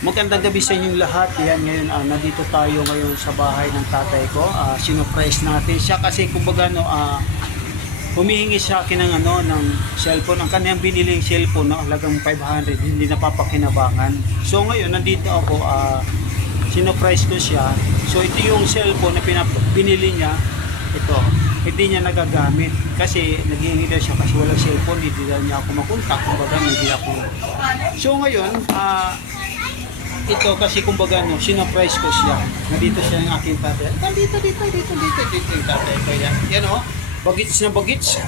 Magandang gabi sa inyong lahat. Yan ngayon, nandito tayo ngayon sa bahay ng tatay ko. Sinurprise natin siya kasi kumbaga humihingi sa akin ng ng cellphone. Ang kanyang biniling cellphone na halagang 500, hindi napapakinabangan. So ngayon nandito ako, sinurprise ko siya. So ito yung cellphone na binili niya. Ito, hindi niya nagagamit kasi naghihingi daw siya kasi walang cellphone, hindi daw niya ako makontak, kumbaga hindi ako. So ngayon, ito kasi kumbaga sinurprise ko siya. Nandito siya yung aking tatay. Dito yung tatay ko yan. Yan bagits na bagits.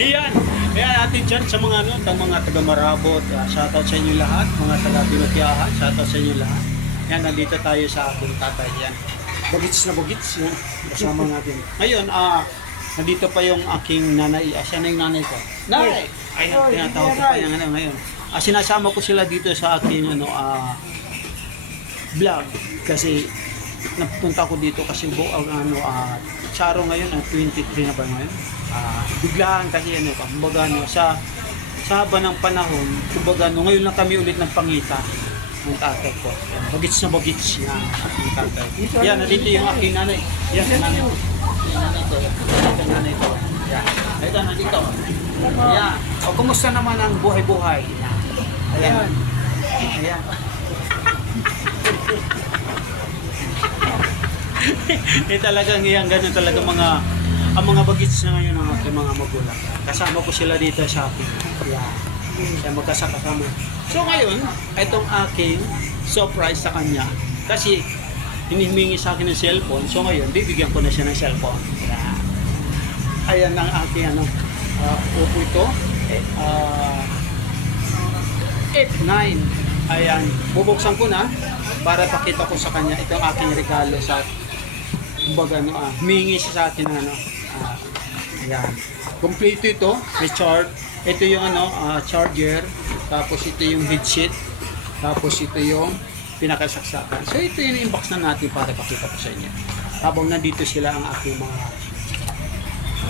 Yan. Yan natin dyan sa mga mga taga Marabot. Shoutout sa inyo lahat, mga taga Pinatiahan. Shoutout sa inyo lahat. Yan, nandito tayo sa aking tatay yan. Bagits na bagits yan. Kasama natin. Ngayon, nandito pa yung aking nanay. Siya na yung nanay ko. Nay! Ayan, tinatawag ko pa yung ngayon. Sinasama ko sila dito sa aking vlog. Kasi napunta ko dito kasi sa araw ngayon, 23 na ba ngayon? Biglaan kasi kumbaga sa haba ng panahon, kumbaga ngayon lang kami ulit ng pangita ng tatay ko. Yan, bagits na bagits yan aking tatay. Yan, nandito yung aking nanay. Yan, nanay. Nanay ko. Ito nanay ko. Yan. Ito, nandito. Yan. O, kumusta naman ang buhay-buhay? Yan. Ayan. Ayan. Talagang yan, ganun talaga ang mga bagits na ngayon ng aking mga magulang. Kasama ko sila dito sa akin. Yan. Yan, magkasama. So ngayon, itong aking surprise sa kanya. Kasi hinihingi sa akin ng cellphone. So ngayon, bibigyan ko na siya ng cellphone. Yan. Ayan ang aking upo ito. 8-9. Ayan. Bubuksan ko na para pakita ko sa kanya itong aking regalo sa kumbaga humingi siya sa akin ng ayan. Kompleto ito. May chart. Ito yung charger. Tapos ito yung headset. Tapos ito yung pinakasaksakan. So ito yung inbox na natin para pakita ko sa inyo. Habang nandito sila ang aking mga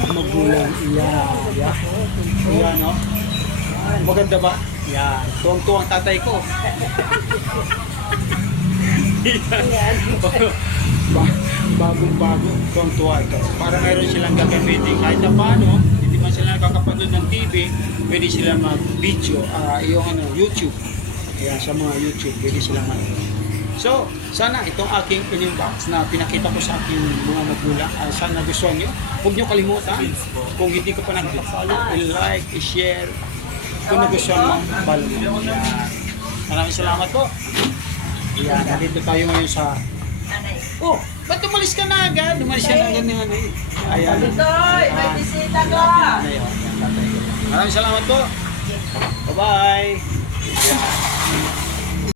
magulang. Yan. Yan, no? Maganda ba? Yan. Tuwang-tuwang tatay ko. Bagong-bago. Tuwang-tuwa ito. Para meron silang gagamitin. Kahit na paano, hindi man sila nakakapanood ng TV, pwede sila mag-video. Yung YouTube. Yan, sa mga YouTube, pwede sila mag-video. So, sana itong aking in-inbox na pinakita ko sa aking mga magulang, sana gustuhan nyo. Huwag nyo kalimutan, kung hindi ko pa nakapag-follow, i-like, i-share. Kung nagustuhan mo, follow mo. Maraming salamat po. Yan, nandito tayo ngayon sa... Oh, ba't umalis ka na agad? Umalis ka na agad ng Ayan. Toy, may bisita ka! Maraming salamat po. Bye-bye.